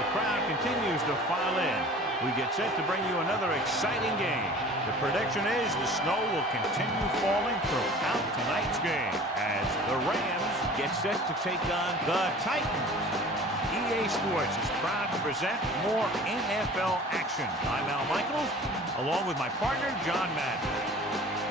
the crowd continues to file in, we get set to bring you another exciting game. The prediction is the snow will continue falling throughout tonight's game as the Rams get set to take on the Titans. EA Sports is proud to present more NFL action. I'm Al Michaels, along with my partner, John Madden.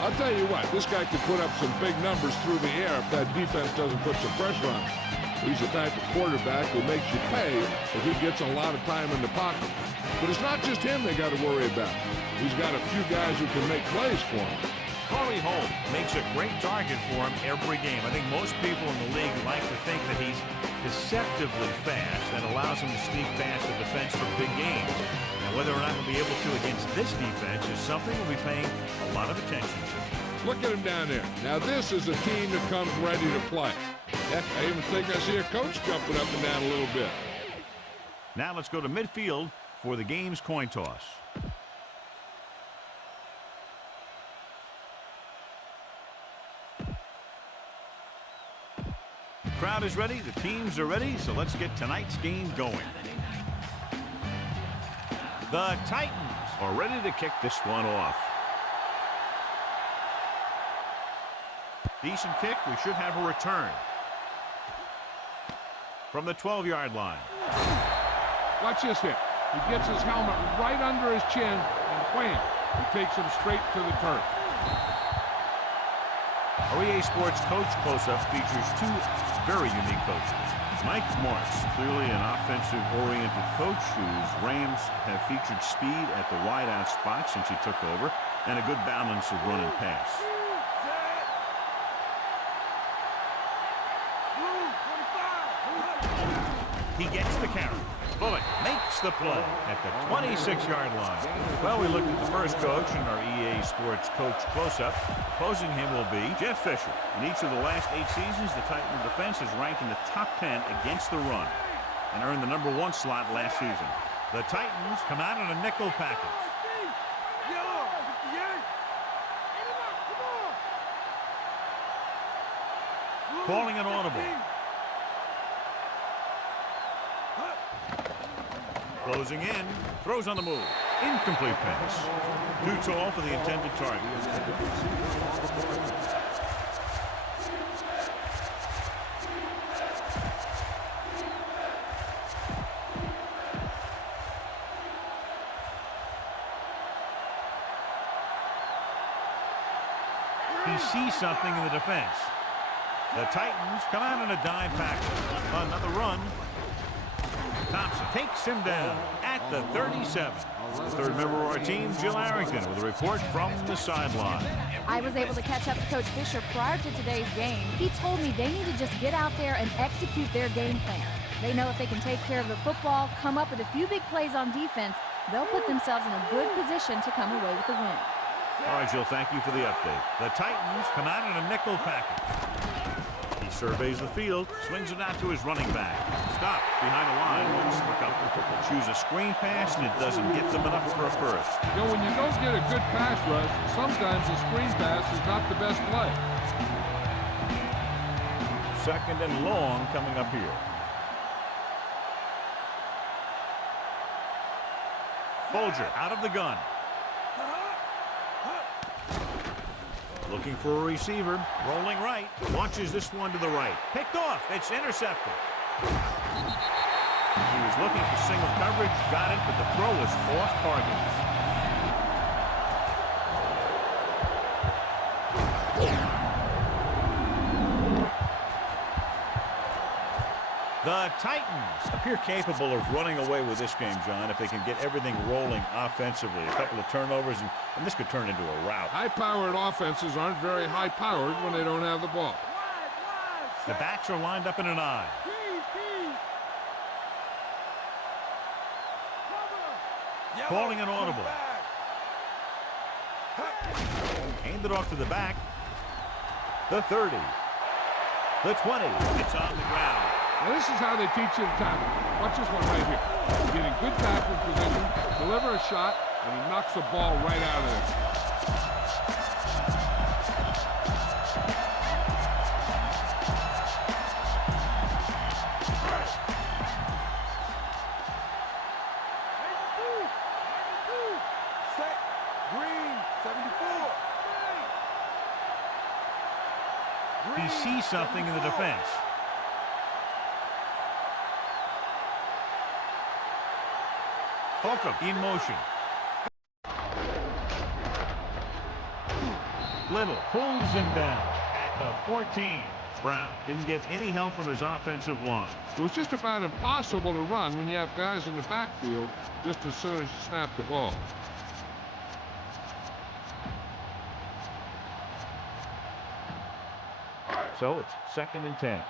I'll tell you what, this guy can put up some big numbers through the air if that defense doesn't put some pressure on him. He's the type of quarterback who makes you pay if he gets a lot of time in the pocket. But it's not just him they got to worry about. He's got a few guys who can make plays for him. Corey Holt makes a great target for him every game. I think most people in the league like to think that he's deceptively fast. That allows him to sneak past the defense for big games. Now, whether or not he'll be able to against this defense is something we'll be paying a lot of attention to. Look at him down there. Now, this is a team that comes ready to play. Heck, I even think I see a coach jumping up and down a little bit. Now let's go to midfield for the game's coin toss. Crowd is ready, the teams are ready, so let's get tonight's game going. The Titans are ready to kick this one off. Decent kick, we should have a return. From the 12-yard line. Watch this hit. He gets his helmet right under his chin, and wham, he takes him straight to the turf. Our EA Sports Coach Close-Up features two very unique coaches. Mike Martz, clearly an offensive-oriented coach whose Rams have featured speed at the wideout spot since he took over, and a good balance of run and pass. He gets the carry. Bullock makes the play at the 26-yard line. Well, we looked at the first coach in our EA Sports Coach Close-Up. Opposing him will be Jeff Fisher. In each of the last 8 seasons, the Titan defense has ranked in the top 10 against the run and earned the #1 slot last season. The Titans come out in a nickel package. Calling an audible. Closing in, throws on the move. Incomplete pass. Too tall for the intended target. He sees something in the defense. The Titans come out in a dime package. Another run. Thompson takes him down at the 37. The third member of our team, Jill Arrington, with a report from the sideline. I was able to catch up to Coach Fisher prior to today's game. He told me they need to just get out there and execute their game plan. They know if they can take care of the football, come up with a few big plays on defense, they'll put themselves in a good position to come away with the win. All right, Jill, thank you for the update. The Titans come out in a nickel package. He surveys the field, swings it out to his running back. Stop behind the line, wins the couple. Choose a screen pass, and it doesn't get them enough for a first. You know, when you don't get a good pass rush, sometimes the screen pass is not the best play. Second and long coming up here. Folger out of the gun. Looking for a receiver, rolling right, launches this one to the right. Picked off, it's intercepted. He was looking for single coverage, got it, but the throw was off target. The Titans appear capable of running away with this game, John, if they can get everything rolling offensively. A couple of turnovers, and this could turn into a rout. High-powered offenses aren't very high-powered when they don't have the ball. The backs are lined up in an I. Calling an audible. Handed off to the back. The 30. The 20. It's on the ground. Now this is how they teach you to tackle. Watch this one right here. Get in good tackling position, deliver a shot, and he knocks the ball right out of there. see something in the defense. Holcomb in motion. Little pulls him down at the 14. Brown didn't get any help from his offensive line. It was just about impossible to run when you have guys in the backfield just as soon as you snap the ball. So it's 2nd and 10.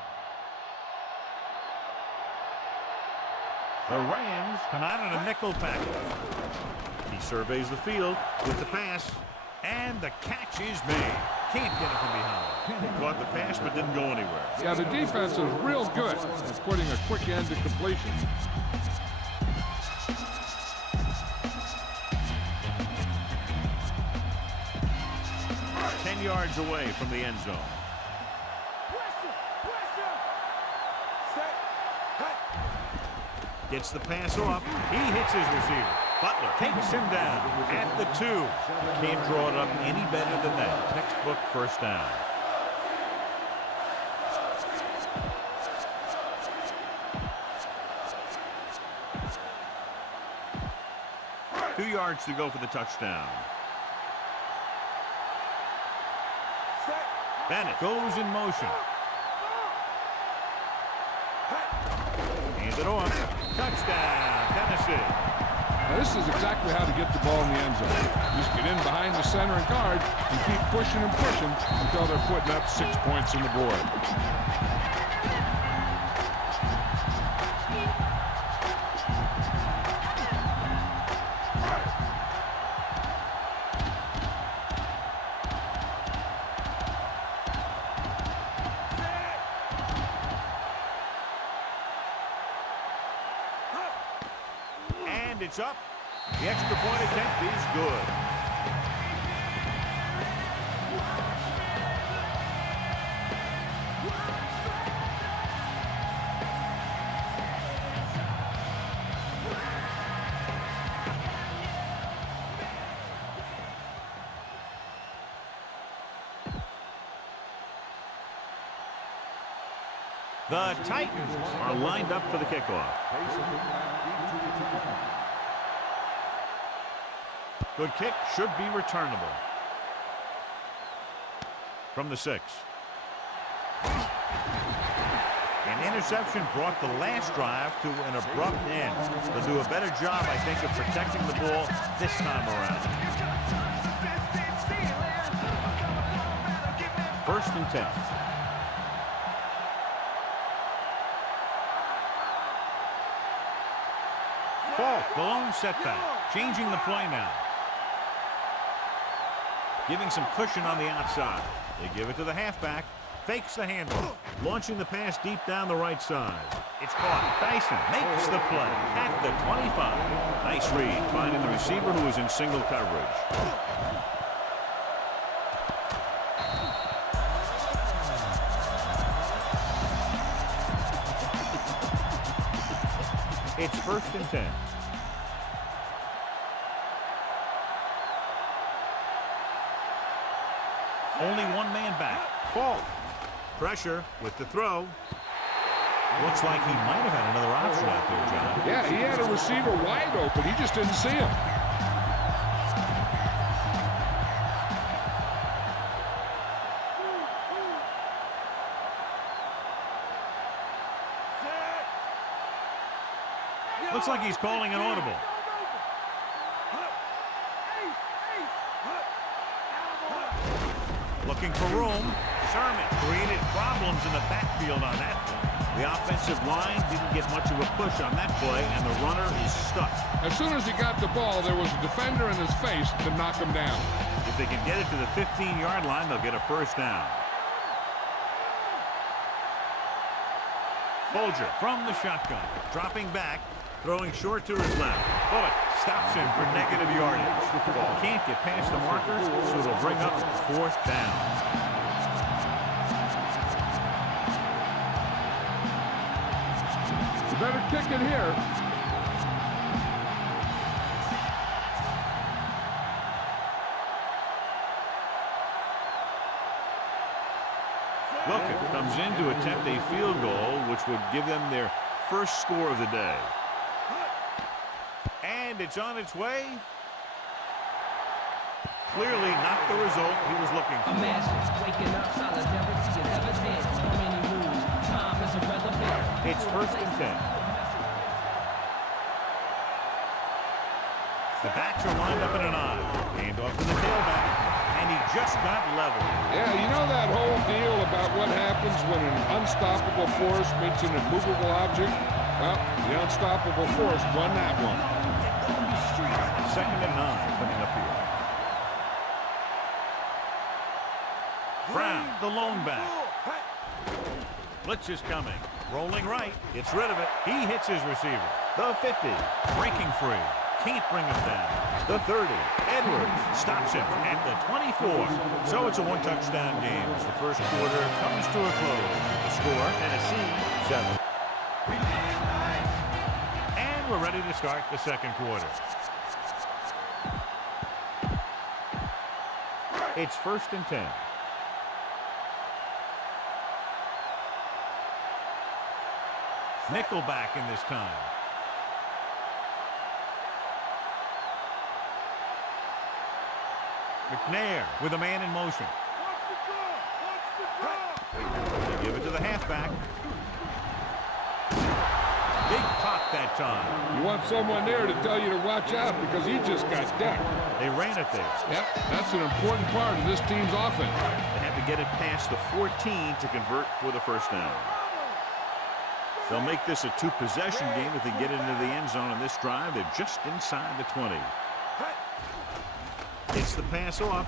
The Rams come out in a nickel package. He surveys the field with the pass, and the catch is made. Can't get it from behind. He caught the pass but didn't go anywhere. Yeah, the defense is real good at putting a quick end to completion. Ten yards away from the end zone. Gets the pass off. He hits his receiver. Butler takes him down at the 2. Can't draw it up any better than that. Textbook first down. Two yards to go for the touchdown. Bennett goes in motion. Hands it off. Touchdown, Tennessee. Now, this is exactly how to get the ball in the end zone. Just get in behind the center and guard and keep pushing and pushing until they're putting up 6 points on the board. It's up. The extra point attempt is good. The Titans are lined up for the kickoff. Good kick, should be returnable. From the 6. An interception brought the last drive to an abrupt end. They'll do a better job, I think, of protecting the ball this time around. 1st and 10. Fault, the lone setback. Changing the play now. Giving some cushion on the outside. They give it to the halfback. Fakes the handoff. Launching the pass deep down the right side. It's caught. Dyson makes the play at the 25. Nice read, finding the receiver who is in single coverage. It's 1st and 10. Only one man back. Fault. Pressure with the throw. Looks like he might have had another option out there, John. Yeah, he had a receiver wide open. He just didn't see him. Looks like he's calling an audible. Looking for room. Sermon created problems in the backfield on that one. The offensive line didn't get much of a push on that play, and the runner is stuck. As soon as he got the ball, there was a defender in his face to knock him down. If they can get it to the 15-yard line, they'll get a first down. Folger from the shotgun, dropping back, throwing short to his left. Bullock stops him for negative yardage. Ball can't get past the markers, so they'll bring up 4th down. You better kick it here. Wilkins comes in to attempt a field goal, which would give them their first score of the day. And it's on its way. Clearly not the result he was looking for. Imagine waking up, solidarity is evident. So many moves, time is irrelevant. It's 1st and 10. The backs are lined up in an I. Hand off to the tailback, and he just got level. Yeah, you know that whole deal about what happens when an unstoppable force meets an immovable object? Well, the unstoppable force won that one. 2nd and 9 coming up here. Brown, the lone back. Blitz is coming. Rolling right. Gets rid of it. He hits his receiver. The 50. Breaking free. Can't bring him down. The 30. Edwards stops him at the 24. So it's a one-touchdown game as the first quarter comes to a close. The score, Tennessee, 7. And we're ready to start the second quarter. It's 1st and 10. Nickelback in this time. McNair with a man in motion. They give it to the halfback. Big pop that time. You want someone there to tell you to watch out because he just got decked. They ran it there. Yep, that's an important part of this team's offense. They have to get it past the 14 to convert for the first down. They'll make this a two-possession game if they get into the end zone on this drive. They're just inside the 20. It's the pass off.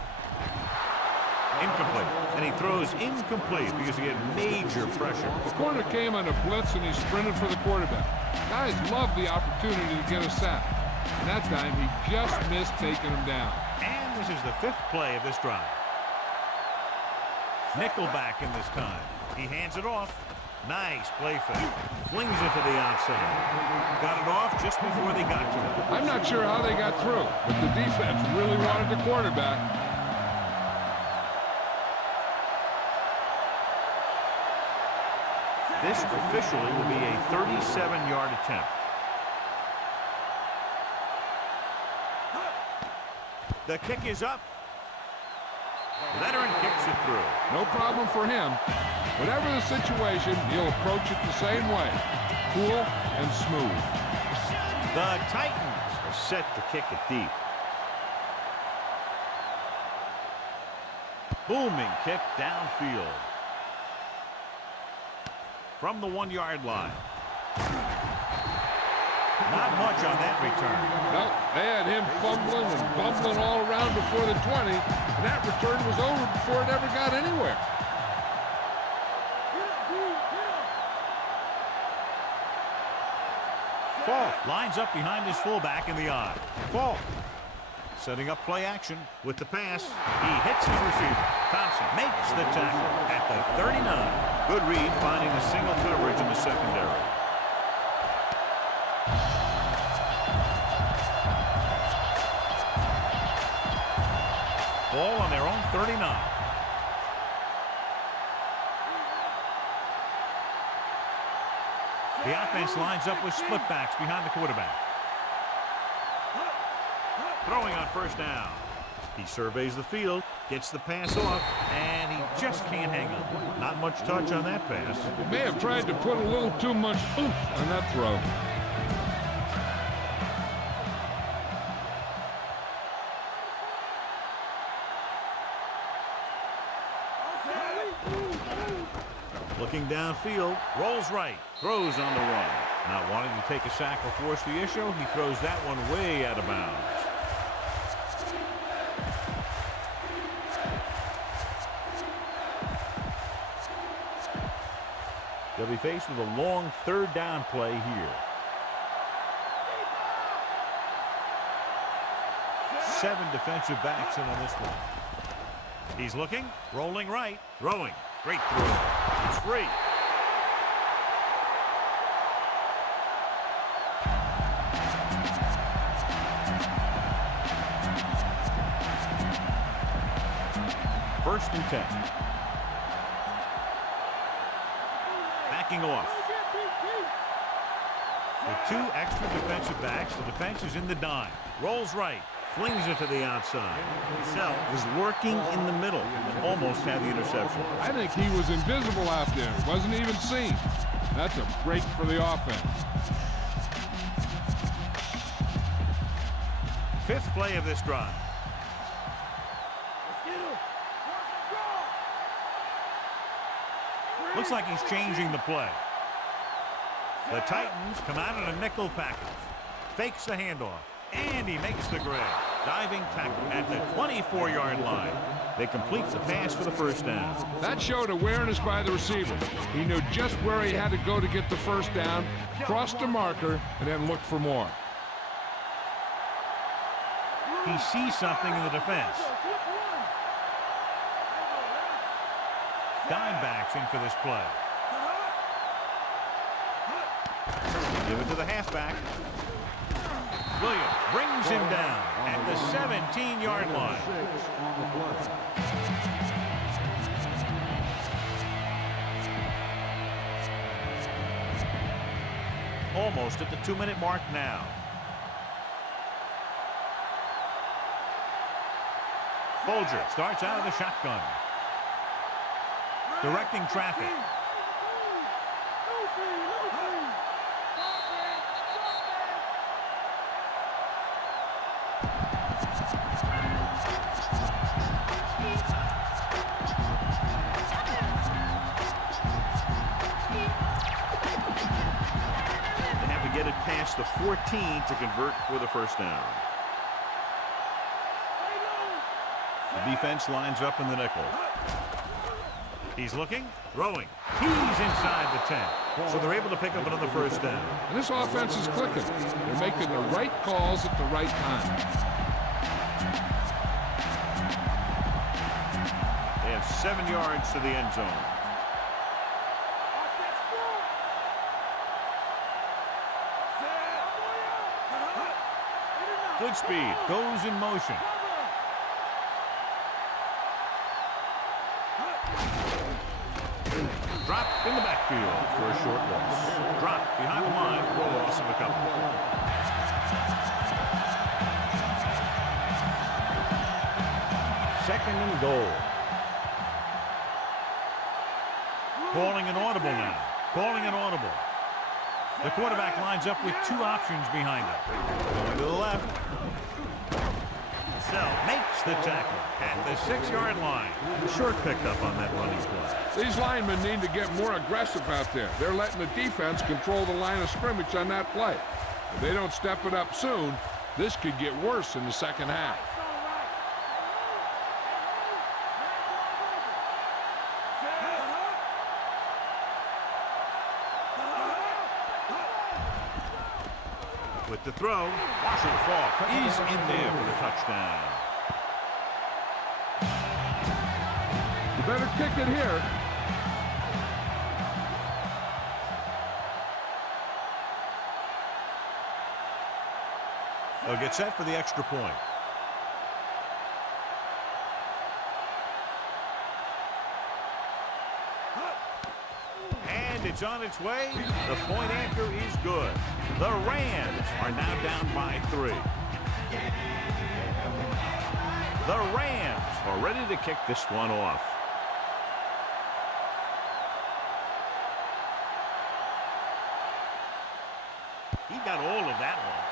Incomplete. And he throws incomplete because he had major pressure. The corner came on a blitz and he sprinted for the quarterback. Guys love the opportunity to get a sack. And that time he just missed taking him down. And this is the 5th play of this drive. Nickelback in this time. He hands it off. Nice play fake. Flings it to the outside. Got it off just before they got to it. I'm not sure how they got through, but the defense really wanted the quarterback. This officially will be a 37-yard attempt. The kick is up. Veteran kicks it through. No problem for him. Whatever the situation, he'll approach it the same way. Cool and smooth. The Titans are set to kick it deep. Booming kick downfield. From the 1-yard line. Not much on that return. No, they had him fumbling and bumbling all around before the 20, and that return was over before it ever got anywhere. Falk lines up behind his fullback in the I. Falk setting up play action with the pass. He hits his receiver. Thompson makes the tackle at the 39. Good read finding the single coverage in the secondary. Ball on their own 39. The offense lines up with split backs behind the quarterback. Throwing on first down. He surveys the field, gets the pass off, and he just can't hang on. Not much touch on that pass. He may have tried to put a little too much oomph on that throw. Looking downfield, rolls right, throws on the run. Not wanting to take a sack or force the issue, he throws that one way out of bounds. They'll be faced with a long 3rd down play here. 7 defensive backs in on this one. He's looking, rolling right, throwing. Great throw. It's free. First and 10. breaking off. With 2 extra defensive backs, the defense is in the dime. Rolls right, flings it to the outside. Sell was working in the middle and almost had the interception. I think he was invisible out there. Wasn't even seen. That's a break for the offense. 5th play of this drive. Looks like he's changing the play. The Titans come out in a nickel package. Fakes the handoff. And he makes the grab. Diving tackle at the 24-yard line. They complete the pass for the first down. That showed awareness by the receiver. He knew just where he had to go to get the first down, crossed the marker, and then looked for more. He sees something in the defense. Dime backs in for this play. Give it to the halfback. Williams brings him down at the 17-yard line. Almost at the 2-minute mark now. Folger starts out of the shotgun. Directing traffic. They have to get it past the 14 to convert for the first down. The defense lines up in the nickel. He's looking, throwing. He's inside the 10. So they're able to pick up another first down. And this offense is clicking. They're making the right calls at the right time. They have 7 yards to the end zone. Good speed, goes in motion. Drop in the backfield for a short loss. Drop behind the line for a loss of a couple. Second and goal. Calling an audible now. Calling an audible. The quarterback lines up with 2 options behind him. Going to the left. Sell makes the tackle at the 6-yard line. Short pickup on that running play. These linemen need to get more aggressive out there. They're letting the defense control the line of scrimmage on that play. If they don't step it up soon, this could get worse in the second half. With the throw, Marshall Faulk is in there for the touchdown. You better kick it here. They'll get set for the extra point. And it's on its way. The point anchor is good. The Rams are now down by 3. The Rams are ready to kick this one off. He got all of that one.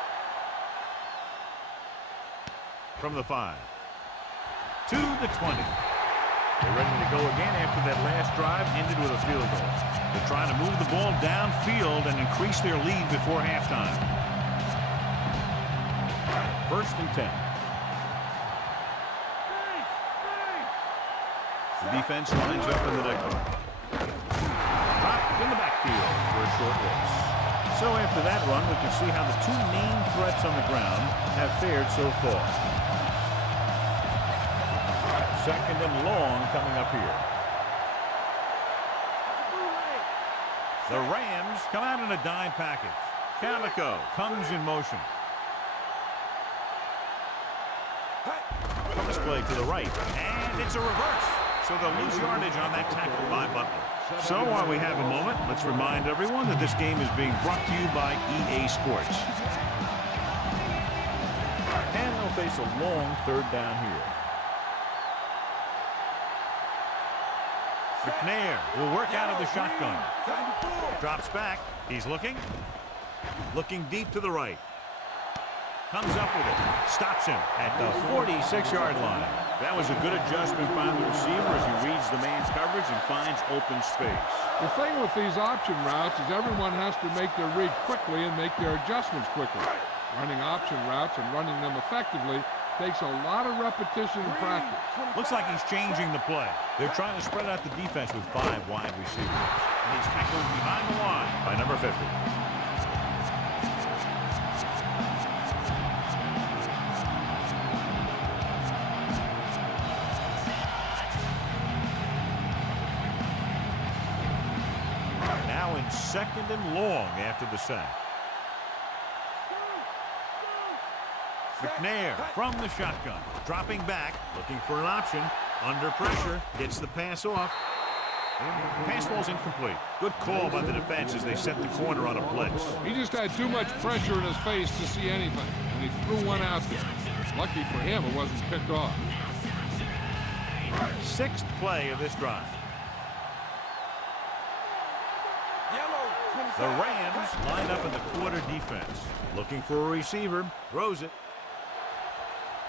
From the 5 to the 20. They're ready to go again after that last drive ended with a field goal. They're trying to move the ball downfield and increase their lead before halftime. First and 10. The defense lines up in the nickel. Dropped in the backfield for a short loss. So after that run, we can see how the 2 main threats on the ground have fared so far. Second and long coming up here. The Rams come out in a dime package. Calico comes in motion. This play to the right, and it's a reverse. So they'll lose yardage on that tackle by Butler. So while we have a moment, let's remind everyone that this game is being brought to you by EA Sports. And they'll face a long third down here. McNair will work out of the shotgun. Drops back. He's looking. Looking deep to the right. Comes up with it. Stops him at the 46-yard line. That was a good adjustment by the receiver as he reads the man's coverage and finds open space. The thing with these option routes is everyone has to make their read quickly and make their adjustments quickly. Running option routes and running them effectively takes a lot of repetition and practice. Looks like he's changing the play. They're trying to spread out the defense with 5 wide receivers. And he's tackled behind the line by number 50. Now in 2nd and long after the sack. McNair from the shotgun, dropping back, looking for an option, under pressure, gets the pass off. Pass ball's incomplete. Good call by the defense as they set the corner on a blitz. He just had too much pressure in his face to see anything, and he threw one out there. Lucky for him, it wasn't picked off. 6th play of this drive. The Rams line up in the quarter defense, looking for a receiver, throws it.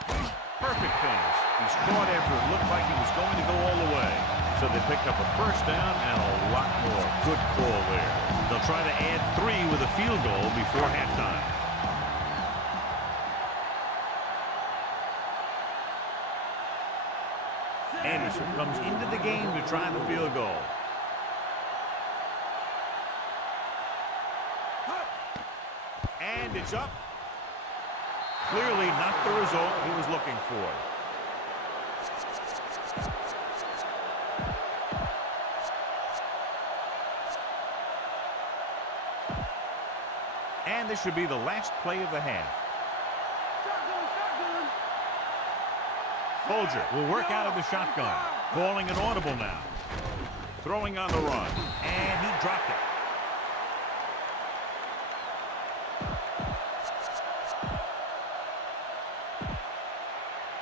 Perfect pass. He's caught after it looked like he was going to go all the way. So they picked up a first down and a lot more. Good call there. They'll try to add 3 with a field goal before halftime. Anderson comes into the game to try the field goal. And it's up. Clearly not the result he was looking for. And this should be the last play of the half. Folger will work out of the shotgun. Calling an audible now. Throwing on the run. And he dropped it.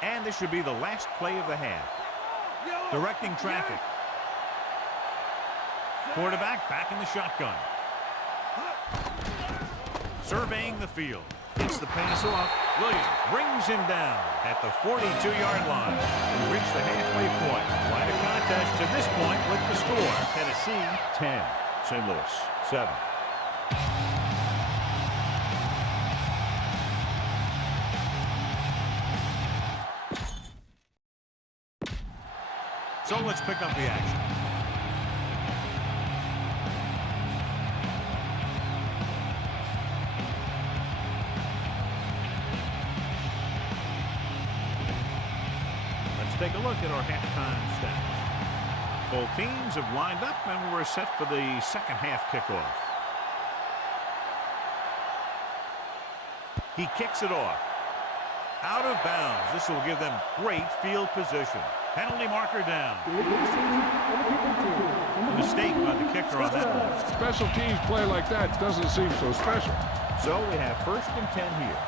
And this should be the last play of the half. Directing traffic. Quarterback back in the shotgun. Surveying the field. Gets the pass off. Williams brings him down at the 42-yard line. We reach the halfway point. Quite a contest to this point with the score. Tennessee 10. St. Louis 7. So let's pick up the action. Let's take a look at our halftime stats. Both teams have lined up and we're set for the second half kickoff. He kicks it off. Out of bounds. This will give them great field position. Penalty marker down. Mistake by the kicker on that one. Special teams play like that doesn't seem so special. So we have 1st and 10 here.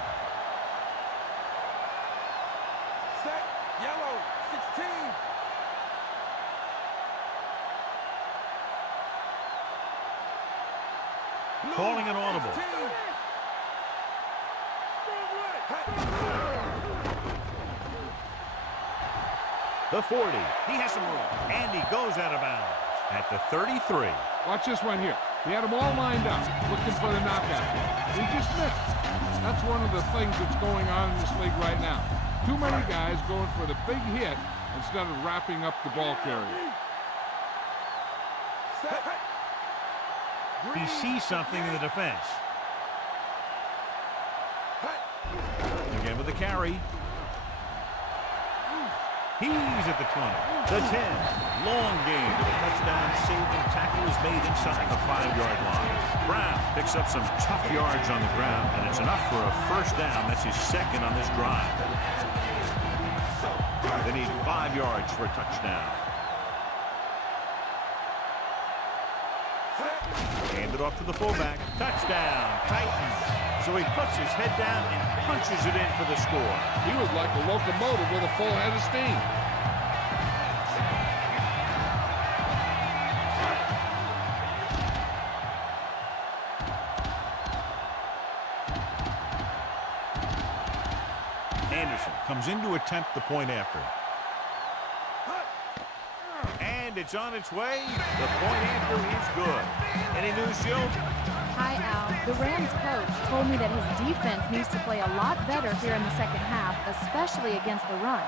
Set, yellow, 16. Blue, Calling an audible. 16. The 40. He has some room. And he goes out of bounds at the 33. Watch this one here. He had them all lined up, looking for the knockout. He just missed. That's one of the things that's going on in this league right now. Too many guys going for the big hit instead of wrapping up the ball carrier. He sees something in the defense. Again with the carry. He's at the 20, the 10. Long gain to the touchdown. Saving tackle is made inside the 5-yard line. Brown picks up some tough yards on the ground, and it's enough for a first down. That's his 2nd on this drive. They need 5 yards for a touchdown. Hand it off to the fullback. Touchdown, Titans. So he puts his head down and punches it in for the score. He was like a locomotive with a full head of steam. Anderson comes in to attempt the point after. And it's on its way. The point after is good. Any news, Jill? Hi, Al. The Rams coach told me that his defense needs to play a lot better here in the second half, especially against the run.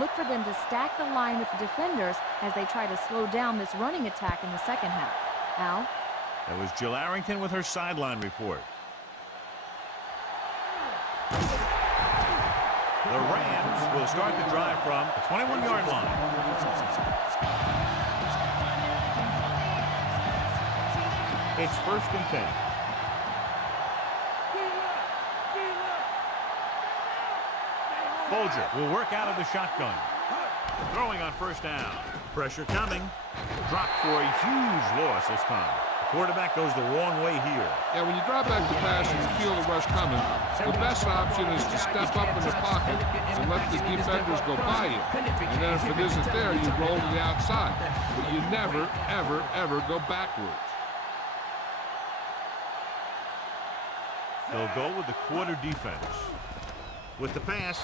Look for them to stack the line with the defenders as they try to slow down this running attack in the second half. Al? That was Jill Arrington with her sideline report. The Rams will start the drive from the 21-yard line. It's 1st and 10. Folger will work out of the shotgun. Throwing on 1st down. Pressure coming. Dropped for a huge loss this time. The quarterback goes the wrong way here. Yeah, when you drop back to pass and you feel the rush coming, the best option is to step up in the pocket and let the defenders go by you. And then if it isn't there, you roll to the outside. But you never, ever, ever go backwards. They'll go with the quarter defense. With the pass.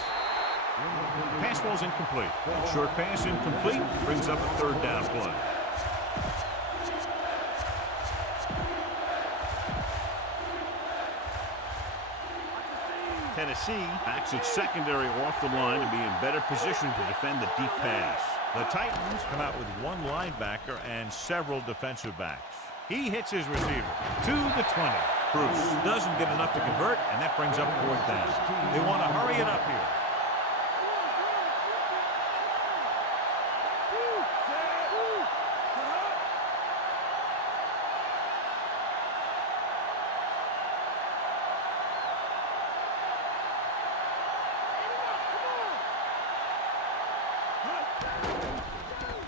Pass falls incomplete. Short pass incomplete. Brings up a 3rd down play. Tennessee backs its secondary off the line to be in better position to defend the deep pass. The Titans come out with 1 linebacker and several defensive backs. He hits his receiver to the 20. Bruce doesn't get enough to convert, and that brings up 4th down. They want to hurry it up here.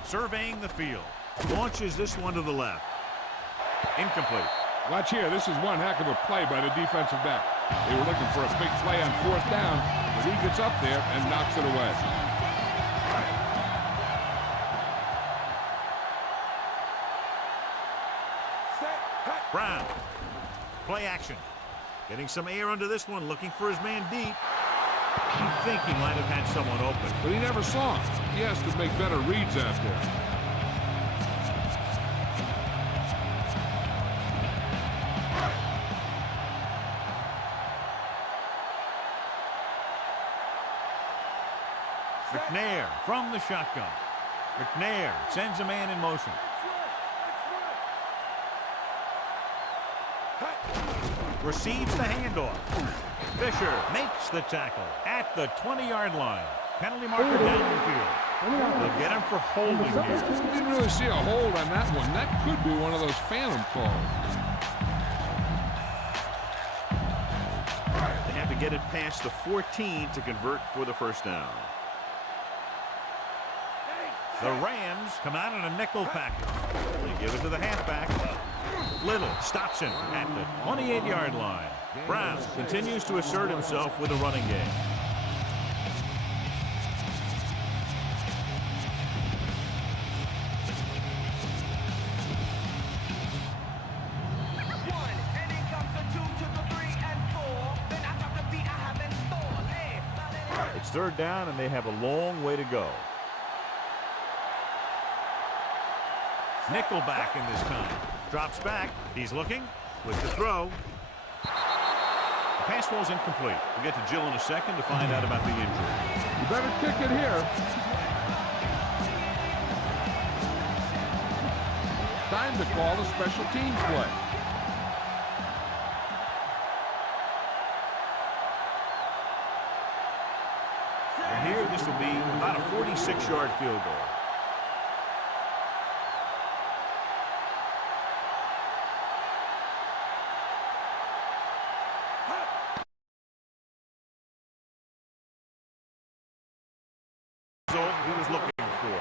Surveying the field. Launches this one to the left. Incomplete. Watch here. This is one heck of a play by the defensive back. They were looking for a big play on 4th down, but he gets up there and knocks it away. Brown. Play action. Getting some air under this one. Looking for his man deep. You think he might have had someone open. But he never saw him. He has to make better reads out there. McNair from the shotgun. McNair sends a man in motion. Receives the handoff. Fisher makes the tackle at the 20-yard line. Penalty marker down the field. They'll get him for holding here. Didn't really see a hold on that one. That could be one of those phantom calls. They have to get it past the 14 to convert for the 1st down. The Rams come out in a nickel package. They give it to the halfback. Little stops him at the 28-yard line. Brown continues to assert himself with a running game. It's 3rd down, and they have a long way to go. Nickelback in this time. Drops back. He's looking with the throw. The pass falls incomplete. We'll get to Jill in a second to find out about the injury. You better kick it here. Time to call a special teams play. And here, this will be about a 46-yard field goal. He was looking for.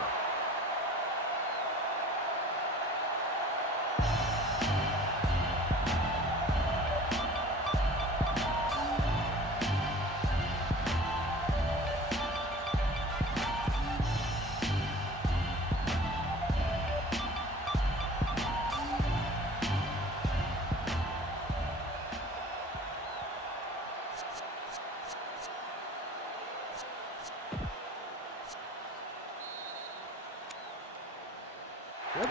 Ball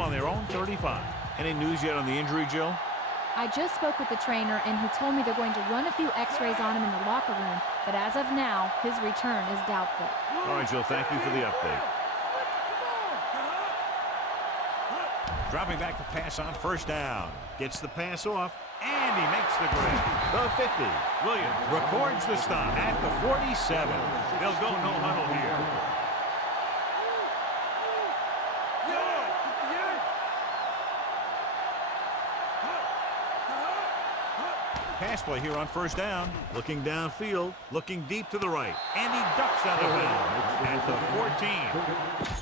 on their own 35. Any news yet on the injury, Jill? I just spoke with the trainer, and he told me they're going to run a few x-rays on him in the locker room, but as of now, his return is doubtful. All right, Jill, thank you for the update. Dropping back to pass on first down. Gets the pass off, and he makes the grab. The 50. Williams records the stop at the 47. They'll go no huddle here. Pass play here on first down. Looking downfield, looking deep to the right. And he ducks out of bounds at the 14.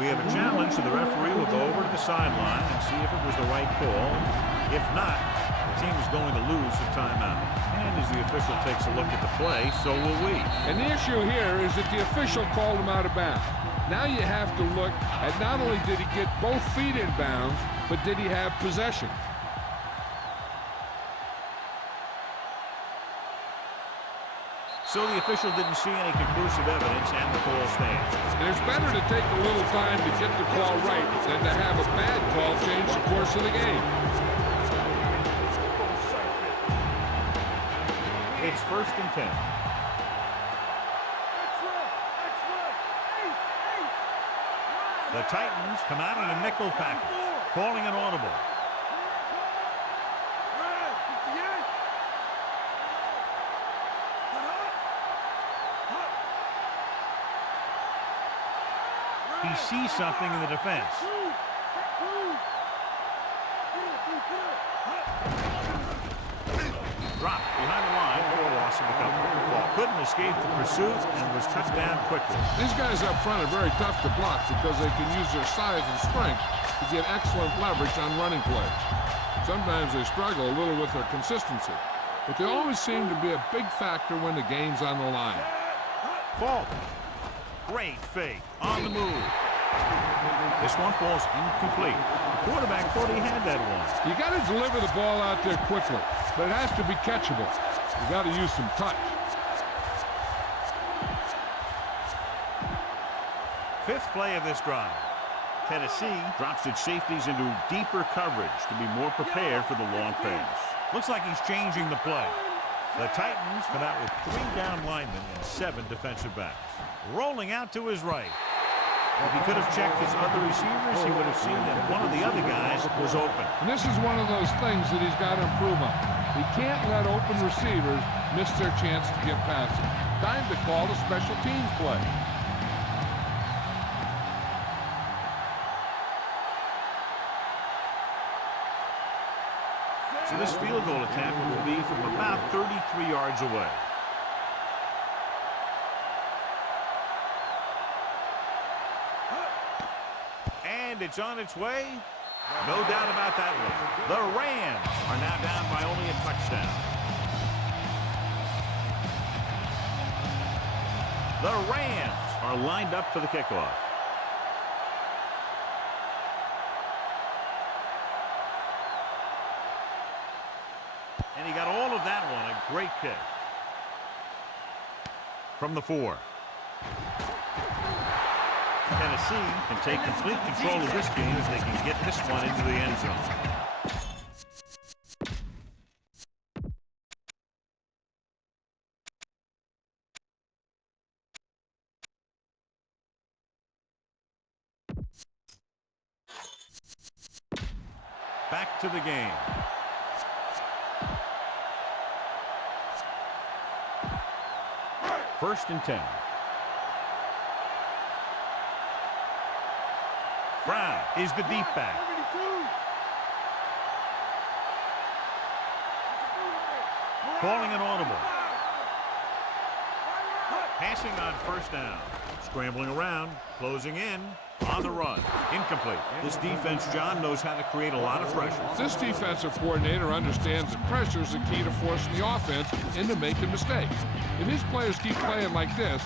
We have a challenge, so the referee will go over to the sideline and see if it was the right call. If not, the team is going to lose a timeout. And as the official takes a look at the play, so will we. And the issue here is that the official called him out of bounds. Now you have to look at not only did he get both feet in bounds, but did he have possession? So the official didn't see any conclusive evidence, and the call stands. And it's better to take a little time to get the call right than to have a bad call change the course of the game. It's 1st and 10. The Titans come out in a nickel package, calling an audible. He sees something in the defense. Dropped behind the line for a loss of a couple. Ball couldn't escape the pursuit and was cut down quickly. These guys up front are very tough to block because they can use their size and strength to get excellent leverage on running plays. Sometimes they struggle a little with their consistency, but they always seem to be a big factor when the game's on the line. Fault. Great fake on the move. This one falls incomplete. The quarterback thought he had that one. You got to deliver the ball out there quickly, but it has to be catchable. You got to use some touch. 5th play of this drive. Tennessee drops its safeties into deeper coverage to be more prepared for the long pass. Looks like he's changing the play. The Titans come out with 3 down linemen and 7 defensive backs. Rolling out to his right. If he could have checked his other receivers, he would have seen that one of the other guys was open. And this is one of those things that he's got to improve on. He can't let open receivers miss their chance to get past him. Time to call a special teams play. So this field goal attempt will be from about 33 yards away. And it's on its way. No doubt about that one. The Rams are now down by only a touchdown. The Rams are lined up for the kickoff. And he got all of that one. A great kick. From the 4. Tennessee can take complete control of this game if they can get this one into the end zone. Back to the game. First and 10. Brown is the deep back. Calling an audible. Passing on first down. Scrambling around, closing in, on the run. Incomplete. This defense, John, knows how to create a lot of pressure. This defensive coordinator understands that pressure is the key to forcing the offense into making mistakes. If his players keep playing like this,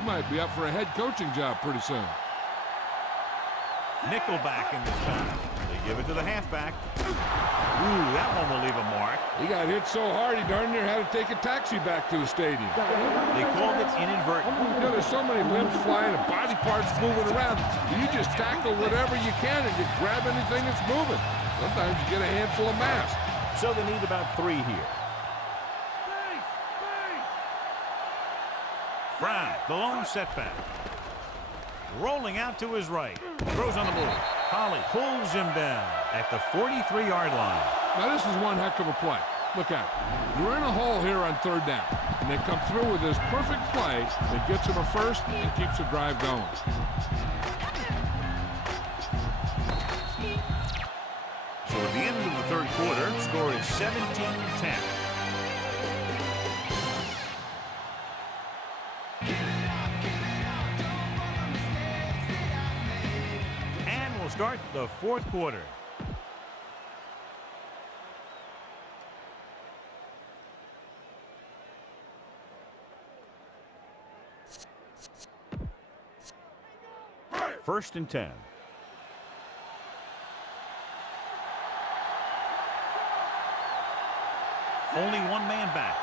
He might be up for a head coaching job pretty soon. Nickelback in this time. They give it to the halfback. Ooh, that one will leave a mark. He got hit so hard he darn near had to take a taxi back to the stadium. They called it inadvertent. You know, there's so many limbs flying and body parts moving around. You just tackle whatever you can and you grab anything that's moving. Sometimes you get a handful of mass. So they need about 3 here. Brown, the lone setback. Rolling out to his right. Throws on the move. Holly pulls him down at the 43-yard line. Now this is one heck of a play. Look at it. You're in a hole here on 3rd down. And they come through with this perfect play that gets them a first and keeps the drive going. So at the end of the 3rd quarter, score is 17-10. Start the 4th quarter. First and 10. Only one man back.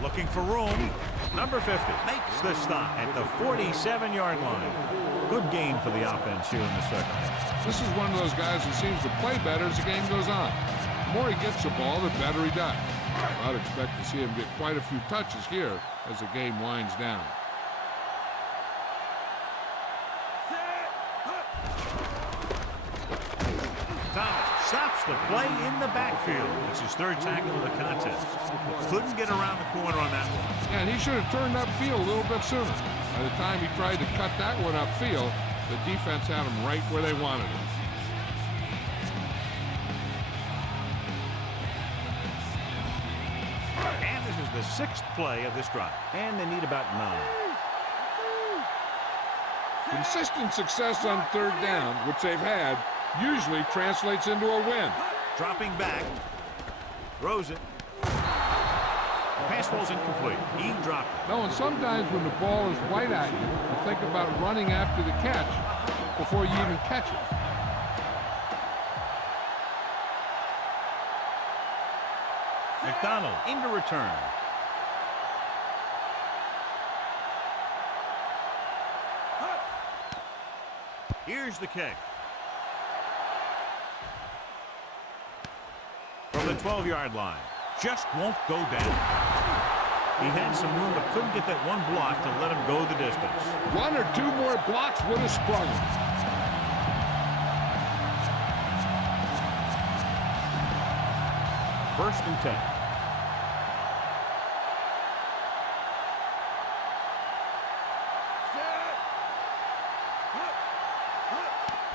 Looking for room. Number 50 makes the stop at the 47-yard line. Good gain for the offense here in the 2nd half. This is one of those guys who seems to play better as the game goes on. The more he gets the ball, the better he does. I'd expect to see him get quite a few touches here as the game winds down. Thomas stops the play in the backfield. It's his 3rd tackle of the contest. Couldn't get around the corner on that one. And he should have turned upfield a little bit sooner. By the time he tried to cut that one upfield, the defense had him right where they wanted him. And this is the 6th play of this drive. And they need about 9. Consistent success on 3rd down, which they've had, usually translates into a win. Dropping back. Throws it. Pass ball's incomplete. He dropped it. No, and sometimes when the ball is right at you, you think about running after the catch before you even catch it. McDonald into return. Here's the kick. From the 12-yard line. Just won't go down. He had some room but couldn't get that one block to let him go the distance. 1 or 2 more blocks would have sprung him. First and 10.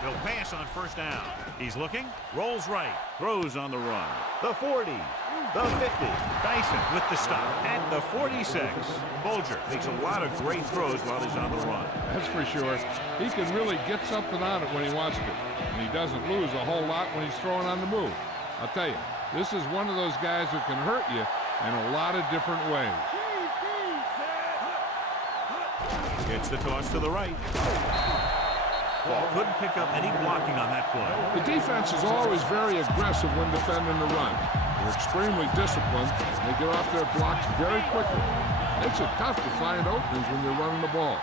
They'll pass on 1st down. He's looking, rolls right, throws on the run. The 40, the 50. Dyson with the stop at the 46. Bolger makes a lot of great throws while he's on the run. That's for sure. He can really get something on it when he wants to. And he doesn't lose a whole lot when he's throwing on the move. I'll tell you, this is one of those guys who can hurt you in a lot of different ways. Gets the toss to the right. Ball couldn't pick up any blocking on that play. The defense is always very aggressive when defending the run. They're extremely disciplined. They get off their blocks very quickly. Makes it tough to find openings when you're running the ball.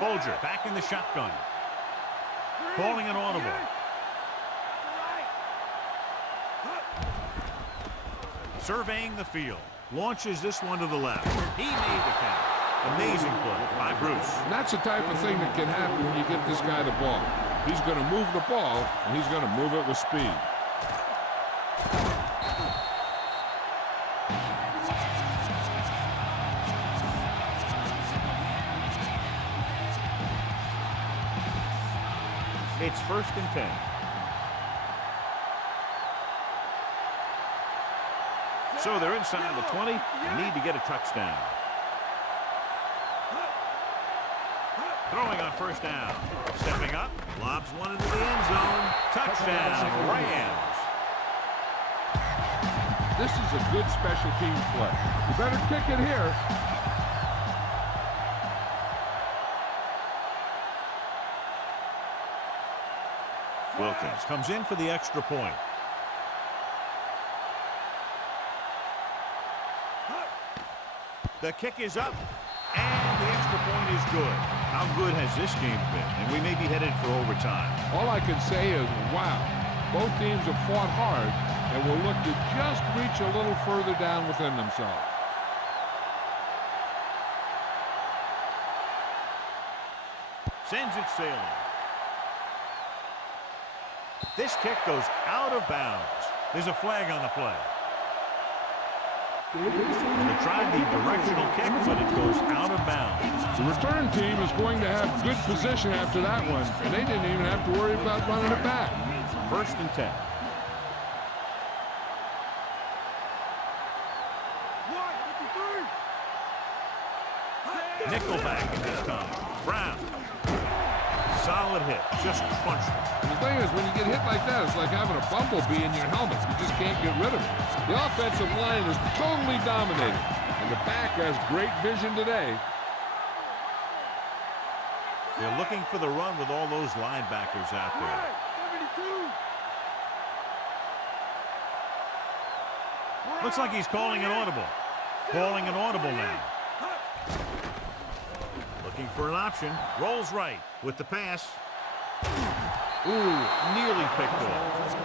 Bolger back in the shotgun. Calling an audible. Surveying the field. Launches this one to the left. He made the catch. Amazing play by Bruce. And that's the type of thing that can happen when you get this guy the ball. He's going to move the ball, and he's going to move it with speed. It's 1st and 10. So they're inside the 20 and need to get a touchdown. Throwing on 1st down. Stepping up, lobs one into the end zone. Touchdown, Rams. This is a good special teams play. You better kick it here. Wilkins comes in for the extra point. The kick is up, and the extra point is good. How good has this game been? And we may be headed for overtime. All I can say is, wow. Both teams have fought hard and will look to just reach a little further down within themselves. Sends it sailing. This kick goes out of bounds. There's a flag on the play. And they tried the directional kick, but it goes out of bounds. The return team is going to have good position after that one, and they didn't even have to worry about running it back. 1st and 10. Nickelback in this time. Brown. Solid hit. Just crunched it. And the thing is, when you get hit like that, it's like having a bumblebee in your helmet. You just can't get rid of it. The offensive line is totally dominated, and the back has great vision today. They're looking for the run with all those linebackers out there. 72. Looks like he's calling an audible. Calling an audible now. Looking for an option. Rolls right with the pass. Ooh, nearly picked off.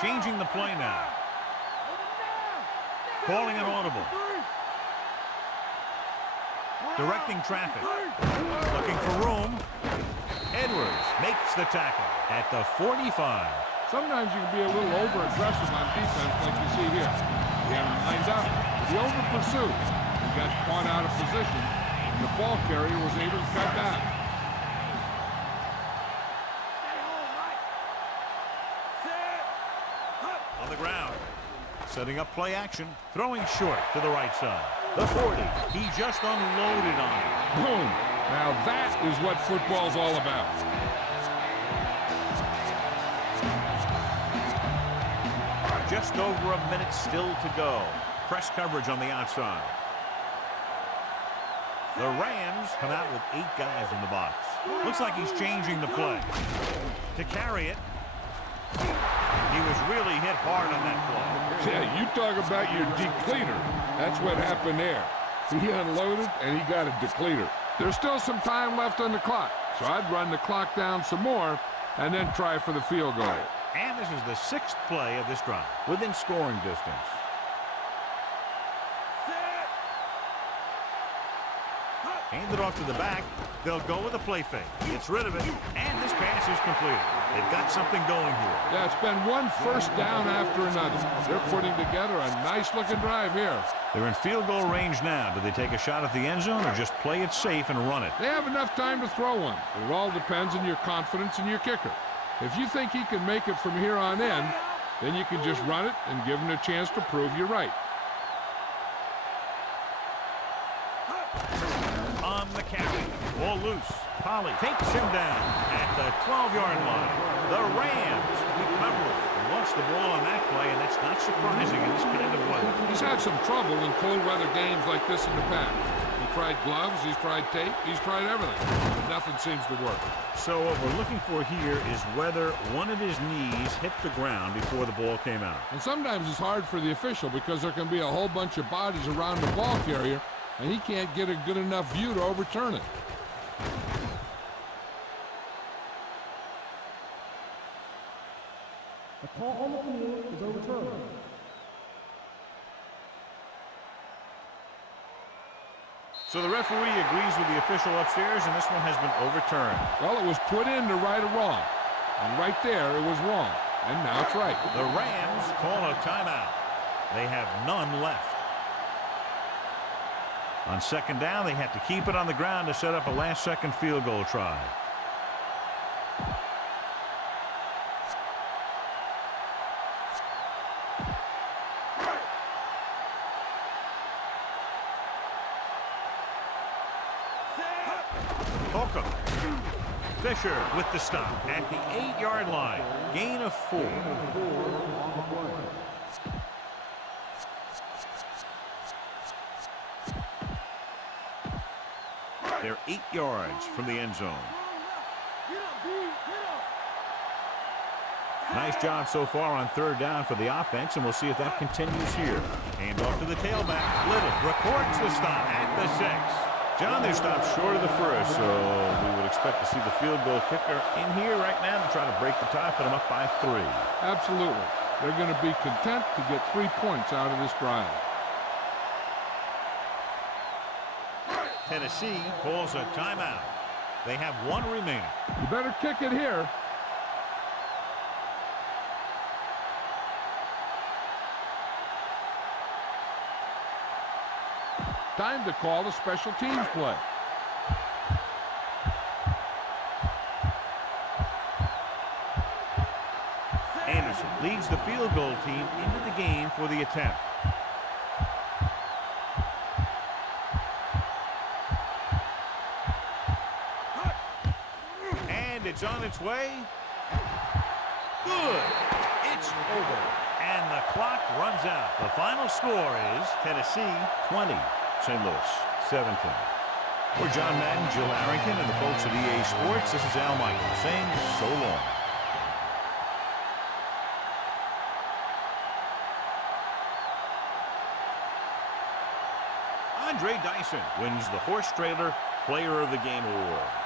Changing the play now. Calling an audible. Directing traffic. Looking for room. Edwards makes the tackle at the 45. Sometimes you can be a little over-aggressive on defense like you see here. He had him lined up. He over-pursued. He got caught out of position, and the ball carrier was able to cut back. On the ground. Setting up play action. Throwing short to the right side. The 40. He just unloaded on it. Boom. Now that is what football's all about. Just over a minute still to go. Press coverage on the outside. The Rams come out with 8 guys in the box. Looks like he's changing the play. To carry it. He was really hit hard on that play. Yeah, you talk about your depleter. That's what happened there. He unloaded, and he got a depleter. There's still some time left on the clock, so I'd run the clock down some more and then try for the field goal. And this is the 6th play of this drive, within scoring distance. Hand it off to the back. They'll go with a play fake. Gets rid of it, and this pass is completed. They've got something going here. Yeah, it's been one first down after another. They're putting together a nice-looking drive here. They're in field goal range now. Do they take a shot at the end zone or just play it safe and run it? They have enough time to throw one. It all depends on your confidence in your kicker. If you think he can make it from here on in, then you can just run it and give him a chance to prove you're right. On the carry. Ball loose. Polley takes him down at the 12-yard line. The Rams recover. Lost the ball on that play, and that's not surprising in this kind of weather. He's had some trouble in cold weather games like this in the past. He tried gloves, he's tried tape, he's tried everything, but nothing seems to work. So what we're looking for here is whether one of his knees hit the ground before the ball came out. And sometimes it's hard for the official because there can be a whole bunch of bodies around the ball carrier, and he can't get a good enough view to overturn it. The call on the field is overturned. So the referee agrees with the official upstairs, and this one has been overturned. Well, it was put in to right a wrong. And right there, it was wrong. And now it's right. The Rams call a timeout. They have none left. On 2nd down, they have to keep it on the ground to set up a last-second field goal try. Fisher with the stop at the 8-yard line. Gain of 4. They're 8 yards from the end zone. Nice job so far on 3rd down for the offense, and we'll see if that continues here. Hand off to the tailback. Little records the stop at the 6. John, they're stopped short of the first, so we would expect to see the field goal kicker in here right now to try to break the tie, put them up by 3. Absolutely. They're going to be content to get 3 points out of this drive. Tennessee calls a timeout. They have 1 remaining. You better kick it here. Time to call the special teams play. Anderson leads the field goal team into the game for the attempt. And it's on its way. Good. It's over. And the clock runs out. The final score is Tennessee 20, St. Louis 17. For John Madden, Jill Arrington, and the folks at EA Sports, this is Al Michael saying so long. Andre Dyson wins the Horse Trailer Player of the Game Award.